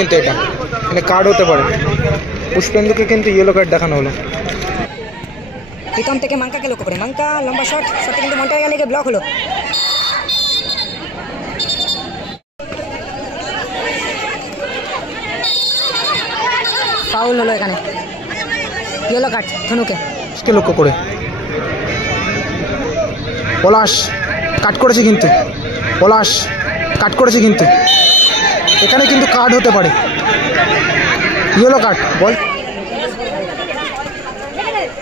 কিন্তু এটা মানে কার্ড হতে পারে। পুষ্পেন্দুকে কিন্তু ইয়েলো কার্ড দেখানো হলো। প্রীতম থেকে মাঙ্কাকে লক্ষ্য করে, মাঙ্কা লম্বা শট, শটে কিন্তু মন্টারিয়াল লেগে ব্লক হলো। ফাউল হলো এখানে, ইয়েলো কার্ড ধনুকে লক্ষ্য করে। পলাশ কাট করেছে কিন্তু, পলাশ কাট করেছে কিন্তু এখানে কিন্তু কার্ড হতে পারে, ইয়েলো কার্ড। বল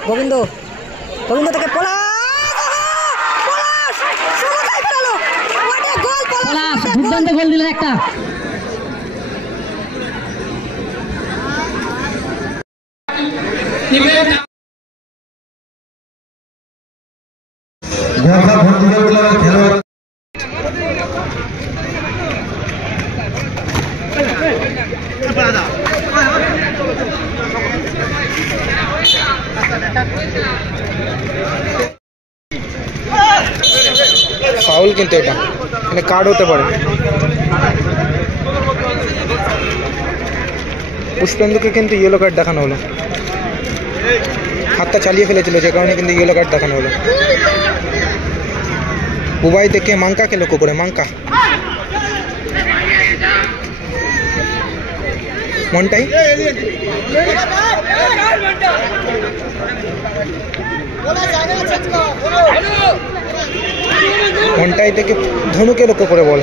গোবিন্দ, গোবিন্দ থেকে পলাশ, দুর্দান্ত গোল দিলেন একটা। ফাউল কিন্তু এটা মানে কার্ড হতে পারে। পুষ্পেন্দুকে কিন্তু ইয়েলো কার্ড দেখানো হলো, হাতটা চালিয়ে ফেলেছিল যে কারণে কিন্তু ইয়েলো কার্ড দেখানো হলো। বুবাই থেকে মাঙ্কাকে লক্ষ্য করে, মাঙ্কা মন্টাই, মন্টাই থেকে ধনুকে লক্ষ্য করে বল।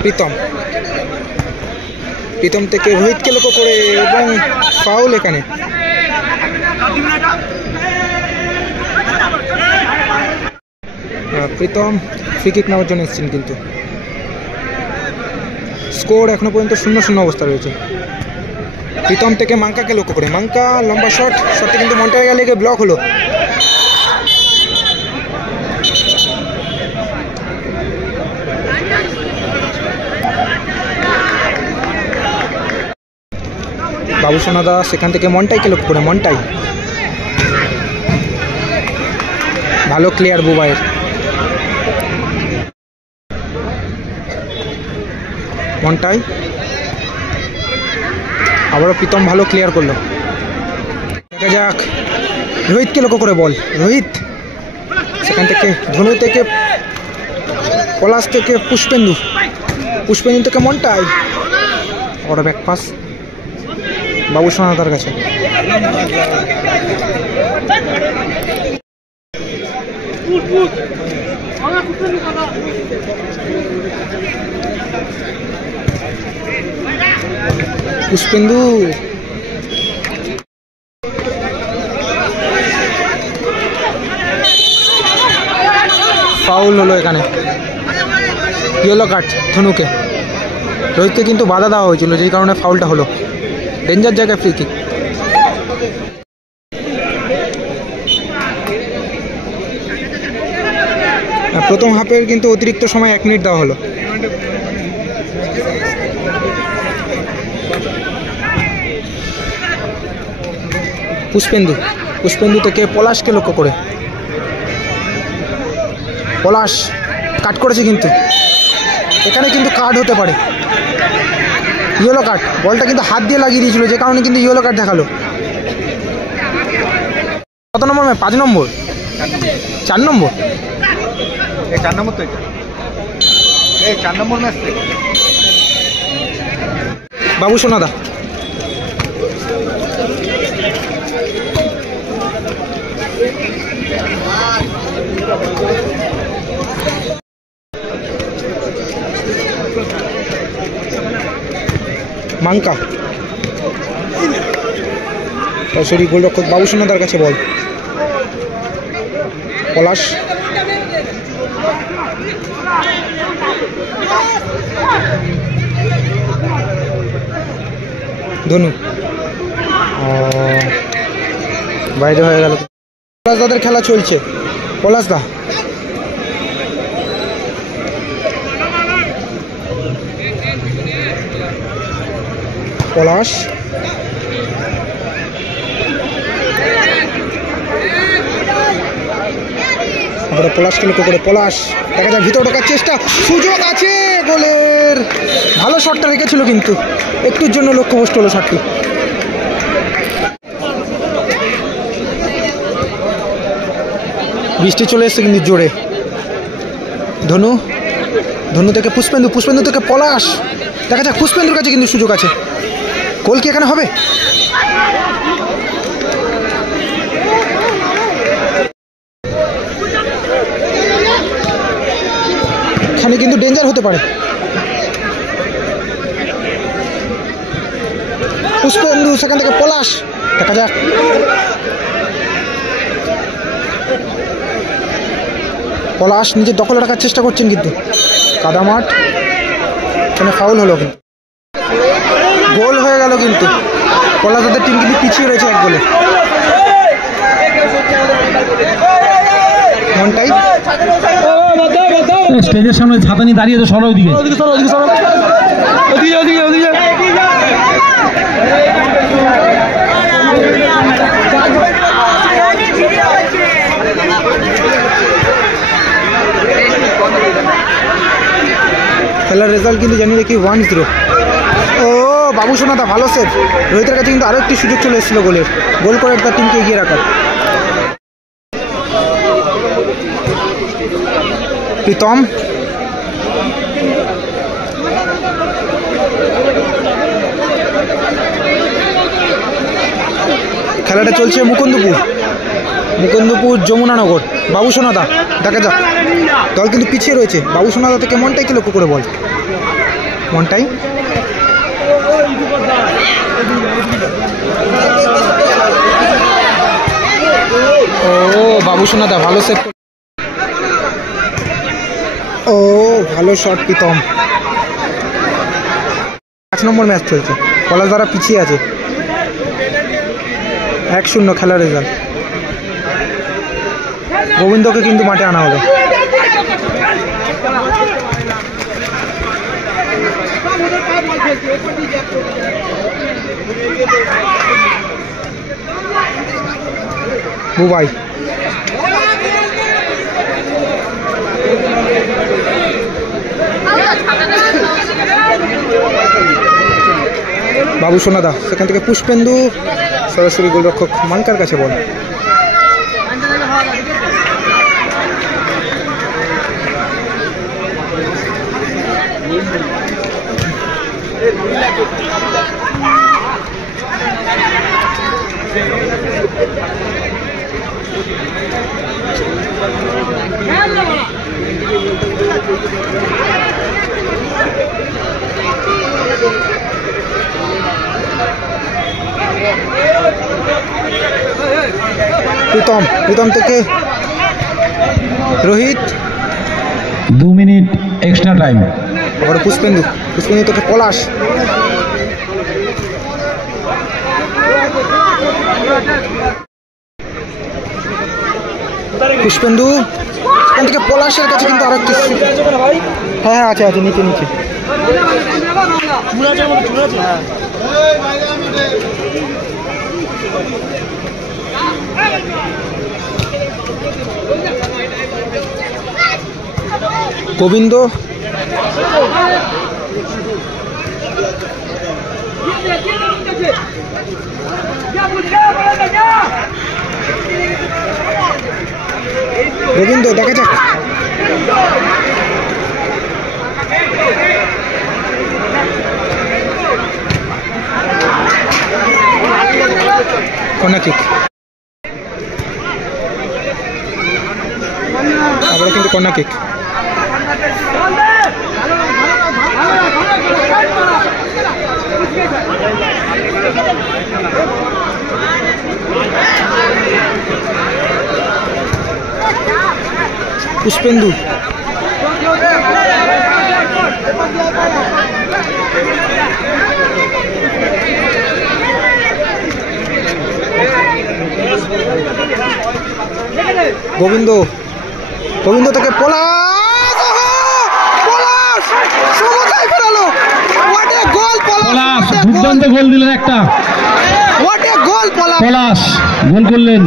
প্রীতম, প্রীতম থেকে রোহিতকে লক্ষ্য করে এবং ফাউল এখানে। প্রীতম ফ্রি কিক নেওয়ার জন্য এসেছেন কিন্তু স্কোর এখনো পর্যন্ত 0-0 অবস্থা রয়েছে। প্রীতম থেকে মাঙ্কাকে লক্ষ্য করে, মাঙ্কা লম্বা শট, শটে কিন্তু মন্টারিয়াল লেগে ব্লক হলো। বাবু সোনাদা সেখান থেকে মন্টাইকে লক্ষ্য করে, মন্টাই ভালো ক্লিয়ার বুবাইয়ের। মন্টাই আবারও প্রীতম ভালো ক্লিয়ার করলো। দেখা যাক, রোহিতকে লক্ষ্য করে বল, রোহিত সেখান থেকে ধনু থেকে পলাশ থেকে পুষ্পেন্দু, পুষ্পেন্দু থেকে মন্টাই, বড় ব্যাক পাস বাবু সোনাদার কাছে। পুষ্পেন্দু ফাউল হলো এখানে, ইয়েলো কার্ড ধনুকে। রোহিতকে কিন্তু বাধা দেওয়া হয়েছিল যেই কারণে ফাউলটা হলো, ডেঞ্জার জায়গায় ফ্রি কিক। প্রথম হাফের কিন্তু অতিরিক্ত সময় 1 মিনিট দেওয়া হলো। পুষ্পেন্দু, পুষ্পেন্দু থেকে পলাশকে লক্ষ্য করে, পলাশ কাট করেছে কিন্তু এখানে কিন্তু কার্ড হতে পারে, ইয়েলো কার্ড। বলটা কিন্তু হাত দিয়ে লাগিয়ে দিয়েছিল যে কারণে কিন্তু ইয়েলো কার্ড দেখালো। কত নম্বর ম্যাচ? 5 নম্বর, 4 নম্বর, 4 নম্বর তো এটা, 4 নম্বর ম্যাচ। বাবু সোনাদা মাঙ্কা সরি গোলরক্ষক বাবু সোনাদার কাছে বল। পলাশ ধনু বাইরে হয়ে গেল। পলাশদাদের খেলা চলছে, পলাশদা পলাশ পলাশকে লক্ষ্য করে, পলাশ দেখা যায় ভিতরে ঢোকার চেষ্টা, সুযোগ আছে গোলে। গোবিন্দের ভালো শটটা রেখেছিল, কিন্তু একটুর জন্য লক্ষ্যভ্রষ্ট হলো শটটি। বৃষ্টি চলে এসছে কিন্তু জোরে। ধনু, ধনু থেকে পুষ্পেন্দু, পুষ্পেন্দু থেকে পলাশ। দেখা যাক, পুষ্পেন্দুর কাছে কিন্তু সুযোগ আছে। গোল কি এখানে হবে? এখানে কিন্তু ডেঞ্জার হতে পারে। পুষ্পেন্দু, সেখান থেকে পলাশ। দেখা যাক, পলাশ নিজের দখলে রাখার চেষ্টা করছেন, কিন্তু কাদা মাঠ, এখানে ফাউল হলো, কিন্তু গোল হয়ে গেল। কিন্তু পলাশ তাদের টিম কিন্তু পিছিয়ে রয়েছে 1 গোলে। মনটাই স্টেজের সামনে ছাতা নিয়ে দাঁড়িয়ে তো সরো ওইদিকে। খেলার রেজাল্ট কিন্তু জানিয়ে রাখি 1-0। ও বাবু সোনাদা ভালো সেভ। রোহিতের কাছে কিন্তু আরও একটি সুযোগ চলে এসেছিল গোলের, গোল করে তার টিমকে এগিয়ে রাখার। প্রীতম, খেলাটা চলছে মুকুন্দপুর, মুকুন্দপুর যমুনানগর। বাবু সোনাদা, দেখা যাক, দল কিন্তু পিছিয়ে রয়েছে। বাবু সোনাদা থেকে মনটাইকে লক্ষ্য করে বল। মনটাই, ও বাবু সোনাদা ভালো সেভ। ও ভালো শট প্রীতম। 5 নম্বর ম্যাচ চলছে, পলাশ দ্বারা পিছিয়ে আছে। 1-0 খেলার রেজাল্ট। গোবিন্দকে কিন্তু মাঠে আনা হলো। বুবাই, বাবু সোনাদা, সেখান থেকে পুষ্পেন্দু, সরাসরি গোলরক্ষক মানকার কাছে বল। প্রীতম, প্রীতম থেকে রোহিত। 2 মিনিট এক্সট্রা টাইম। আবার পুষ্পেন্দু, পুষ্পেন্দু থেকে পলাশ। পুষ্পেন্দু, এখান থেকে পলাশের কাছে কিন্তু আরো কিছু। হ্যাঁ আছে, আছে নিচে নিচে। গোবিন্দ, গোবিন্দ, দেখা যাক। কর্নার কিক, আবার কিন্তু কর্নার কিক। পুষ্পেন্দু, গোবিন্দ, গোবিন্দ থেকে পলাশ, পলাশ সমতায় ফেরালো। হোয়াট এ গোল পলাশ, দুর্দান্ত গোল দিলেন একটা। হোয়াট এ গোল পলাশ, পলাশ গোল করলেন।